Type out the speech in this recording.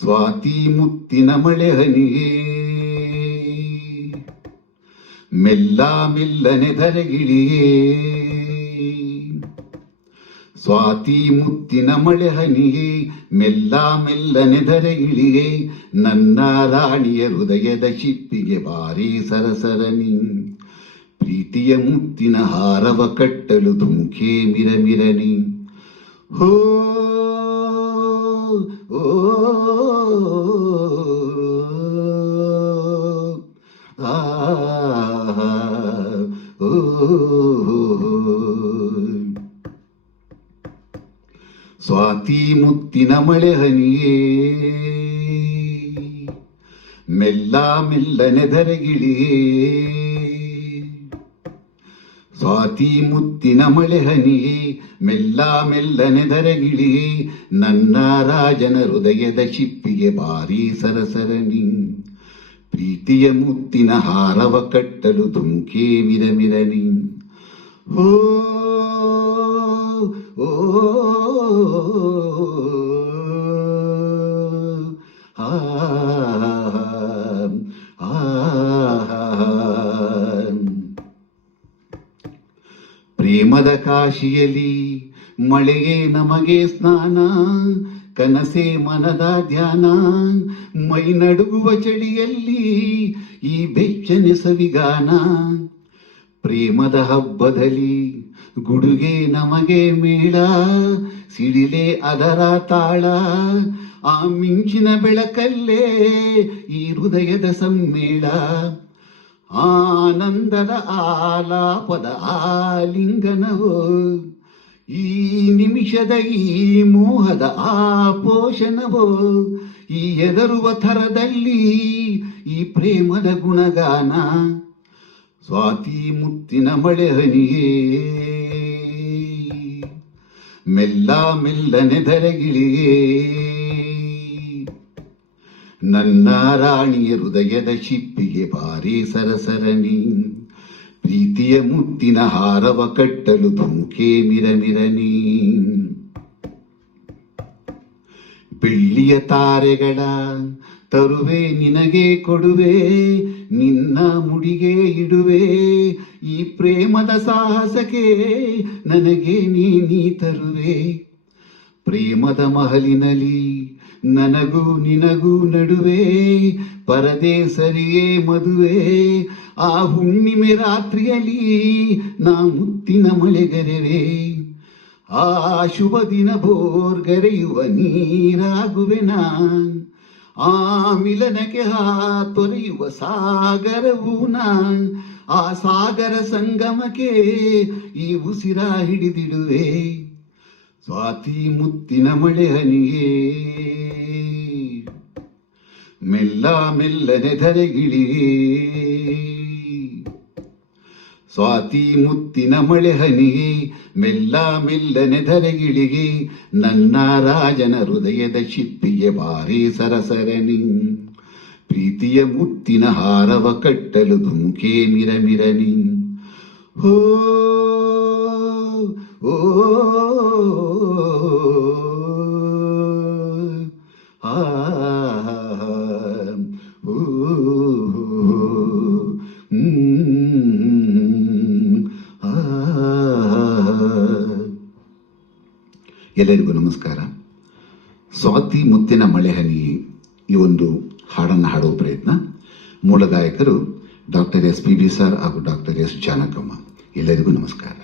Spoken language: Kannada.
ಸ್ವಾತಿ ಮುತ್ತಿನ ಮಳೆ ಹನಿಯೇ ಮೆಲ್ಲ ಮೆಲ್ಲನೆ ಧರೆಗಿಳಿಯೇ. ಸ್ವಾತಿ ಮುತ್ತಿನ ಮಳೆ ಹನಿಯೇ ಮೆಲ್ಲ ಮೆಲ್ಲನೆ ಧರೆಗಿಳಿಯೇ. ನನ್ನ ರಾಣಿಯ ಹೃದಯದ ಶಿಪ್ಪಿಗೆ ಬಾರಿ ಸರಸರನಿ. ಪ್ರೀತಿಯ ಮುತ್ತಿನ ಹಾರವ ಕಟ್ಟಲು ಧುಮುಕೆ ಮಿರಮಿರನಿ. ಹೋ ಓ ಆ ಓ ಸ್ವಾತಿ ಮುತ್ತಿನ ಮಳೆ ಹನಿಯೇ ಮೆಲ್ಲ ಮೆಲ್ಲನೆ ಧರೆಗಿಳಿಯೇ. ಸ್ವಾತಿ ಮುತ್ತಿನ ಮಳೆ ಹನಿಯೇ ಮೆಲ್ಲ ಮೆಲ್ಲನೆ ಧರೆಗಿಳಿಯೇ. ನನ್ನ ರಾಜನ ಹೃದಯದ ಶಿಪ್ಪಿಗೆ ಬಾರಿ ಸರಸರನಿ. ಪ್ರೀತಿಯ ಮುತ್ತಿನ ಹಾರವ ಕಟ್ಟಲು ಧುಮುಕೆ ಮಿರಮಿರನಿ. ಓ ಓ ಆ ಪ್ರೇಮದ ಕಾಶಿಯಲ್ಲಿ ಮಳೆಯೇ ನಮಗೆ ಸ್ನಾನ. ಕನಸೆ ಮನದ ಧ್ಯಾನ. ಮೈ ನಡುಗುವ ಚಳಿಯಲ್ಲಿ ಈ ಬೆಚ್ಚನೆ ಸವಿಗಾನ. ಪ್ರೇಮದ ಹಬ್ಬದಲ್ಲಿ ಗುಡುಗೆ ನಮಗೆ ಮೇಳ. ಸಿಡಿಲೆ ಅದರ ತಾಳ. ಆ ಮಿಂಚಿನ ಬೆಳಕಲ್ಲೇ ಈ ಹೃದಯದ ಸಮ್ಮೇಳ. ಆನಂದದ ಆಲಾಪದ ಆಲಿಂಗನವೋ. ಈ ನಿಮಿಷದ ಈ ಮೋಹದ ಆಪೋಷಣವೋ. ಈ ಎದರುವ ಥರದಲ್ಲಿ ಈ ಪ್ರೇಮದ ಗುಣಗಾನ. ಸ್ವಾತಿ ಮುತ್ತಿನ ಮಳೆ ಹನಿಯೇ ಮೆಲ್ಲ ಮೆಲ್ಲನೆ ಧರೆಗಿಳಿಯೇ. ನನ್ನ ರಾಣಿಯ ಹೃದಯದ ಶಿಪ್ಪಿಗೆ ಬಾರಿ ಸರಸರನಿ. ಪ್ರೀತಿಯ ಮುತ್ತಿನ ಹಾರವ ಕಟ್ಟಲು ಧುಮುಕೆ ಮಿರಮಿರನಿ. ಬೆಳ್ಳಿಯ ತಾರೆಗಳ ತರುವೆ ನಿನಗೆ ಕೊಡುವೆ. ನಿನ್ನ ಮುಡಿಗೆ ಇಡುವೆ. ಈ ಪ್ರೇಮದ ಸಾಹಸಕ್ಕೆ ನನಗೆ ನೀ ತರುವೆ. ಪ್ರೇಮದ ಮಹಲಿನಲ್ಲಿ ನನಗೂ ನಿನಗೂ ನಡುವೆ ಪರದೆ ಸರಿಯೇ ಮದುವೆ. ಆ ಹುಣ್ಣಿಮೆ ರಾತ್ರಿಯಲ್ಲಿ ನಾ ಮುತ್ತಿನ ಮಳೆಗರೆವೆ. ಆ ಶುಭ ದಿನ ಬೋರ್ಗರೆಯುವ ನೀರಾಗುವೆನಾ. ಆ ಮಿಲನಕ್ಕೆ ತೊರೆಯುವ ಸಾಗರವೂ ನಾ. ಆ ಸಾಗರ ಸಂಗಮಕ್ಕೆ ಈ ಉಸಿರ ಹಿಡಿದಿಡುವೆ. ಸ್ವಾತಿ ಮುತ್ತಿನ ಮಳೆ ಹನಿಯೇ ಮೆಲ್ಲ ಮೆಲ್ಲನೆ ಧರೆಗಿಳಿಯೇ. ಸ್ವಾತಿ ಮುತ್ತಿನ ಮಳೆ ಹನಿಯೇ ಮೆಲ್ಲ ಮೆಲ್ಲನೆ ಧರೆಗಿಳಿಯೇ. ನನ್ನ ರಾಜನ ಹೃದಯದ ಶಿಪ್ಪಿಗೆ ಬಾರಿ ಸರಸರನಿ. ಪ್ರೀತಿಯ ಮುತ್ತಿನ ಹಾರವ ಕಟ್ಟಲು ಧುಮುಕೆ ಮಿರಮಿರನಿ. ಹೋ ಓ ಆ ಎಲ್ಲರಿಗೂ ನಮಸ್ಕಾರ. ಸ್ವಾತಿ ಮುತ್ತಿನ ಮಳೆ ಹನಿ ಈ ಒಂದು ಹಾಡನ್ನು ಹಾಡುವ ಪ್ರಯತ್ನ. ಮೂಲ ಗಾಯಕರು doctor S P B sir ಹಾಗೂ ಡಾಕ್ಟರ್ ಎಸ್ ಜಾನಕಮ್ಮ. ಎಲ್ಲರಿಗೂ ನಮಸ್ಕಾರ.